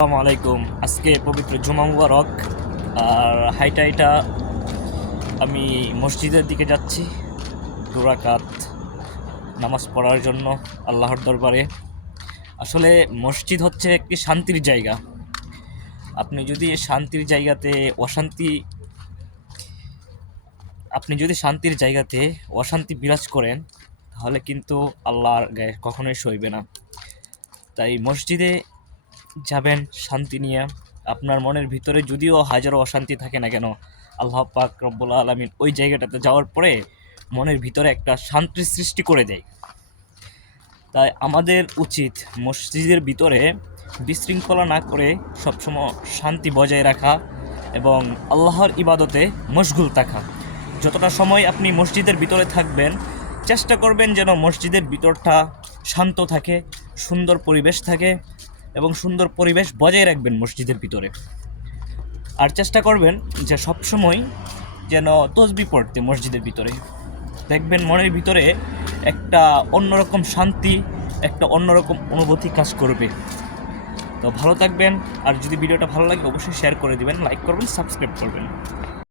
আসসালামু আলাইকুম। আজকে পবিত্র জুমা মুবারক। আর হাইটা হাইটা আমি মসজিদের দিকে যাচ্ছি। দুরাকাত নামাজ পড়ার জন্য আল্লাহর দরবারে। আসলে মসজিদ হচ্ছে একটি শান্তির জায়গা। আপনি যদি শান্তির জায়গাতে অশান্তি, আপনি যদি শান্তির জায়গাতে অশান্তি বিরাজ করেন, তাহলে কিন্তু আল্লাহর গায়ে কখনোই সইবে না। তাই মসজিদে যাবেন শান্তি নিয়ে। আপনার মনের ভিতরে যদিও হাজারো অশান্তি থাকে না কেন, আল্লাহ পাক রব্বুল আলমিন ওই জায়গাটাতে যাওয়ার পরে মনের ভিতরে একটা শান্তির সৃষ্টি করে দেয়। তাই আমাদের উচিত মসজিদের ভিতরে বিশৃঙ্খলা না করে সবসময় শান্তি বজায় রাখা এবং আল্লাহর ইবাদতে মশগুল থাকা। যতটা সময় আপনি মসজিদের ভিতরে থাকবেন, চেষ্টা করবেন যেন মসজিদের ভিতরটা শান্ত থাকে, সুন্দর পরিবেশ থাকে এবং সুন্দর পরিবেশ বজায় রাখবেন মসজিদের ভিতরে। আর চেষ্টা করবেন যে সবসময় যেন তসবি পড়তে মসজিদের ভিতরে। দেখবেন মনের ভিতরে একটা অন্যরকম শান্তি, একটা অন্যরকম অনুভূতি কাজ করবে। তো ভালো থাকবেন, আর যদি ভিডিওটা ভালো লাগে অবশ্যই শেয়ার করে দিবেন লাইক করবেন সাবস্ক্রাইব করবেন।